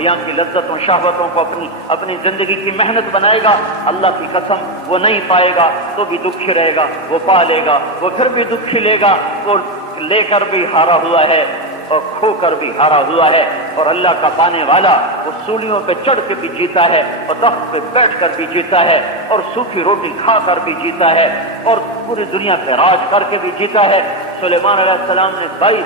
یہاں کی لذتوں شہوتوں کو اپنی زندگی کی محنت بنائے گا، اللہ کی قسم وہ نہیں پائے گا تو بھی دکھی رہے گا، وہ پا لے گا وہ پھر بھی دکھی لے گا، وہ لے کر بھی ہارا ہوا ہے اور کھو کر بھی ہارا ہوا ہے، اور اللہ کا پانے والا وہ سولیوں پہ چڑھ کے بھی جیتا ہے، اور تخت پہ بیٹھ کر بھی جیتا ہے، اور سوکھی روٹی کھا کر بھی جیتا ہے، اور پوری دنیا پہ راج کر کے بھی جیتا ہے۔ سلیمان علیہ السلام نے 22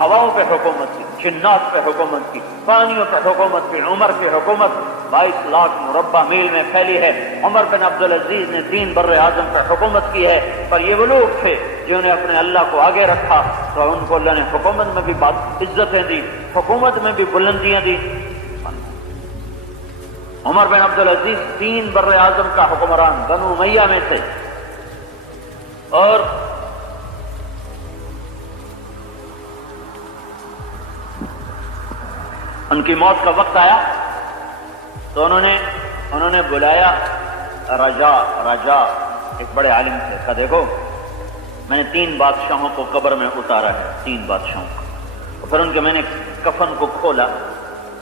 ہواؤں پہ حکومت کی، جنات پہ حکومت کی، پانیوں پہ حکومت کی، عمر پہ حکومت 22 لاکھ مربع میل میں پھیلی ہے۔ عمر بن عبدالعزیز نے 3 بر اعظم پہ حکومت کی ہے، پر یہ وہ لوگ تھے جنہوں نے اپنے اللہ کو آگے رکھا تو ان کو اللہ نے حکومت میں بھی عزتیں دی، حکومت میں بھی بلندیاں دی۔ عمر بن عبدالعزیز 3 بر اعظم کا حکمران بنو امیہ میں تھے، اور ان کی موت کا وقت آیا تو انہوں نے بلایا رجا ایک بڑے عالم تھے، کہا دیکھو میں نے 3 بادشاہوں کو قبر میں اتارا ہے، 3 بادشاہوں کو، اور پھر ان کے میں نے کفن کو کھولا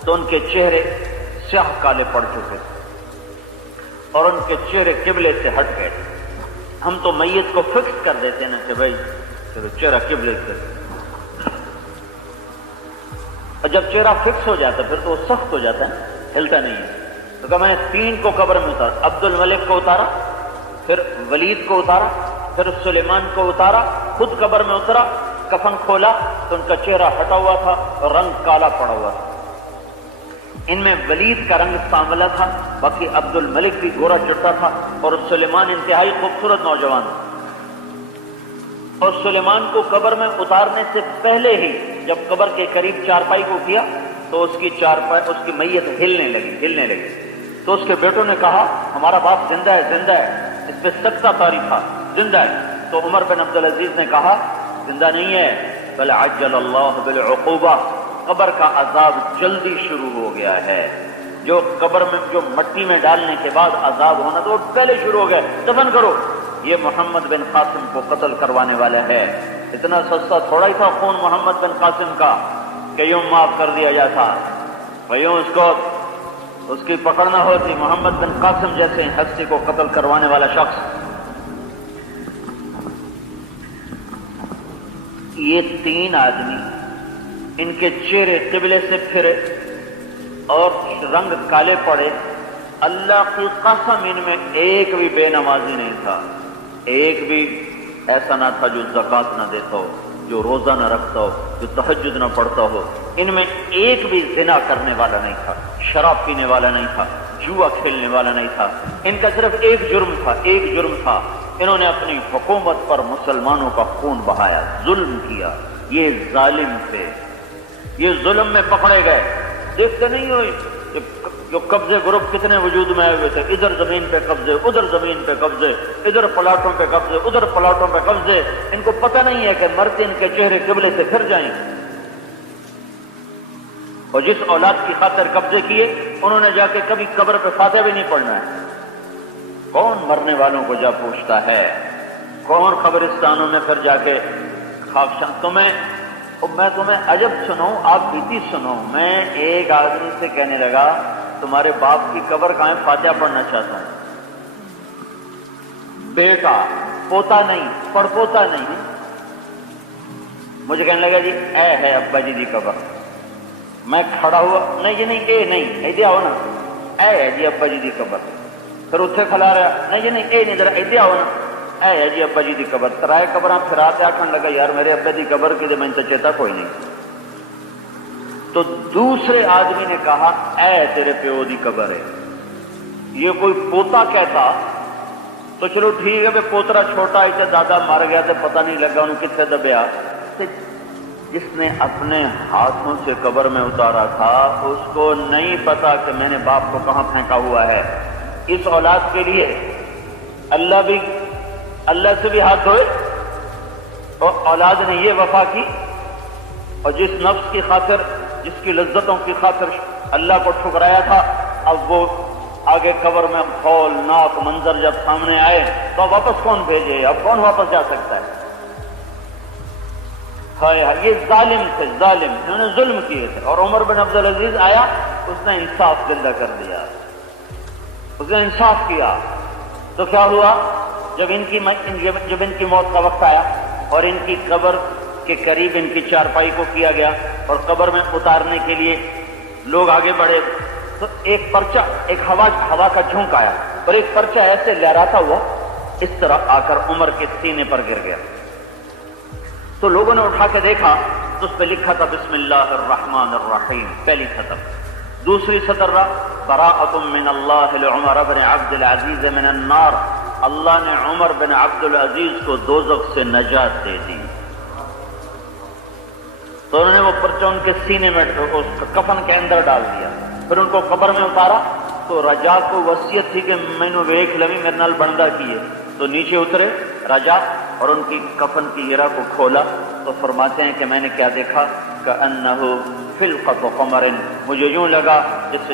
تو ان کے چہرے سیاہ کالے پڑ چکے اور ان کے چہرے قبلے سے ہٹ گئے۔ ہم تو میت کو فکس کر دیتے ہیں نا کہ بھائی چلو چہرہ قبلے سے، اور جب چہرہ فکس ہو جاتا ہے پھر تو وہ سخت ہو جاتا ہے، ہلتا نہیں ہے۔ تو کہا میں نے 3 کو قبر میں اتارا، عبد الملک کو اتارا، پھر ولید کو اتارا، پھر سلیمان کو اتارا، خود قبر میں اترا، کفن کھولا تو ان کا چہرہ ہٹا ہوا تھا اور رنگ کالا پڑا ہوا تھا۔ ان میں ولید کا رنگ سانولا تھا، باقی عبد الملک بھی گورا چٹا تھا، اور سلیمان انتہائی خوبصورت نوجوان تھا۔ اور سلیمان کو قبر میں اتارنے سے پہلے ہی جب قبر کے قریب چارپائی کو کیا تو اس کی میت ہلنے لگی تو اس کے بیٹوں نے کہا ہمارا باپ زندہ ہے، اس پہ سختہ طاری تھا، زندہ ہے۔ تو عمر بن عبدالعزیز نے کہا زندہ نہیں ہے، بل عجل اللہ بالعقوبہ، قبر کا عذاب جلدی شروع ہو گیا ہے۔ جو قبر میں جو مٹی میں ڈالنے کے بعد عذاب ہونا تو وہ پہلے شروع ہو گیا، دفن کرو۔ یہ محمد بن قاسم کو قتل کروانے والا ہے۔ اتنا سستا تھوڑا ہی تھا خون محمد بن قاسم کا کہ یوں معاف کر دیا جاتا، یوں اس کی پکڑنا ہوتی۔ محمد بن قاسم جیسے ہستی کو قتل کروانے والا شخص، یہ 3 آدمی، ان کے چہرے قبلے سے پھرے اور رنگ کالے پڑے۔ اللہ کی قسم ان میں ایک بھی بے نمازی نہیں تھا، ایک بھی ایسا نہ تھا جو زکوٰۃ نہ دیتا ہو، جو روزہ نہ رکھتا ہو، جو تہجد نہ پڑھتا ہو۔ ان میں ایک بھی زنا کرنے والا نہیں تھا، شراب پینے والا نہیں تھا، جوا کھیلنے والا نہیں تھا۔ ان کا صرف ایک جرم تھا، انہوں نے اپنی حکومت پر مسلمانوں کا خون بہایا، ظلم کیا۔ یہ ظالم تھے، یہ ظلم میں پکڑے گئے۔ دیکھتے نہیں ہو جو قبضے گروپ کتنے وجود میں آئے ہوئے تھے، ادھر زمین پہ قبضے، ادھر زمین پہ قبضے، ادھر پلاٹوں پہ قبضے، ادھر پلاٹوں پہ قبضے۔ ان کو پتہ نہیں ہے کہ مرتے ان کے چہرے قبلے سے پھر جائیں گے۔ اور جس اولاد کی خاطر قبضے کیے انہوں نے جا کے کبھی قبر پہ فاتحہ بھی نہیں پڑھنا ہے۔ کون مرنے والوں کو جا پوچھتا ہے؟ کون قبرستانوں میں پھر جا کے خاکشان؟ میں تمہیں عجب سنوں، آپ بیتی سنو۔ میں ایک آدمی سے کہنے لگا تمہارے باپ کی قبر کہاں ہے، فاتحہ پڑھنا چاہتا ہوں۔ بیٹا، پوتا نہیں، پڑپوتا نہیں۔ مجھے کہنے لگا جی اے ہے ابا جی دی قبر۔ میں کھڑا ہوا، نہیں جی نہیں، اے نہیں، ایدے آؤ نا، اے ہے جی ابا جی دی قبر۔ پھر اتھے کھلا رہا، نہیں جی نہیں، اے نہیں، ذرا ایدے آؤ نا، اے ہے جی ابا جی دی قبر۔ ترائے قبراں پھراتے آکھن لگا یار میرے ابا دی قبر کی دے میں تو چیتا کوئی نہیں۔ تو دوسرے آدمی نے کہا اے تیرے پیو دی قبر ہے۔ یہ کوئی پوتا کہتا تو چلو ٹھیک ہے، پوترا چھوٹا ہی دادا مر گیا تو پتہ نہیں لگا انہوں کتنے دبیا۔ جس نے اپنے ہاتھوں سے قبر میں اتارا تھا اس کو نہیں پتا کہ میں نے باپ کو کہاں پھینکا ہوا ہے۔ اس اولاد کے لیے اللہ سے بھی ہاتھ دھوئے اور اولاد نے یہ وفا کی، اور جس نفس کی خاطر، جس کی لذتوں کی خاطر اللہ کو ٹھکرایا تھا، اب وہ آگے قبر میں ہولناک منظر جب سامنے آئے تو واپس کون بھیجے؟ اب کون واپس جا سکتا ہے؟ ہائے ہائے، یہ ظالم تھے، ظالم، انہوں نے ظلم کیے تھے۔ اور عمر بن عبدالعزیز آیا اس نے انصاف زندہ کر دیا، اس نے انصاف کیا۔ تو کیا ہوا؟ جب ان کی موت کا وقت آیا اور ان کی قبر کے قریب ان کی چارپائی کو کیا گیا اور قبر میں اتارنے کے لیے لوگ آگے بڑھے، تو ایک پرچہ، ایک ہوا کا جھونک آیا اور ایک پرچہ ایسے لہراتا ہوا اس طرح آ کر عمر کے سینے پر گر گیا۔ تو لوگوں نے اٹھا کے دیکھا تو اس پہ لکھا تھا بسم اللہ الرحمن الرحیم، پہلی سطر۔ دوسری سطر رہا براءۃ من اللہ لعمر بن عبد العزیز من النار، اللہ نے عمر بن عبد العزیز کو دوزخ سے نجات دے دی۔ تو انہوں نے وہ پرچہ ان کے سینے میں اس کفن کے اندر ڈال دیا، پھر ان کو قبر میں اتارا۔ تو رجا کو وصیت تھی کہ میں نے ویکھ لوی میرے نال بندہ کیے، تو نیچے اترے رجا اور ان کی کفن کی ہیرا کو کھولا تو فرماتے ہیں کہ میں نے کیا دیکھا، کأنہ فلقۃ قمر، مجھے یوں لگا جس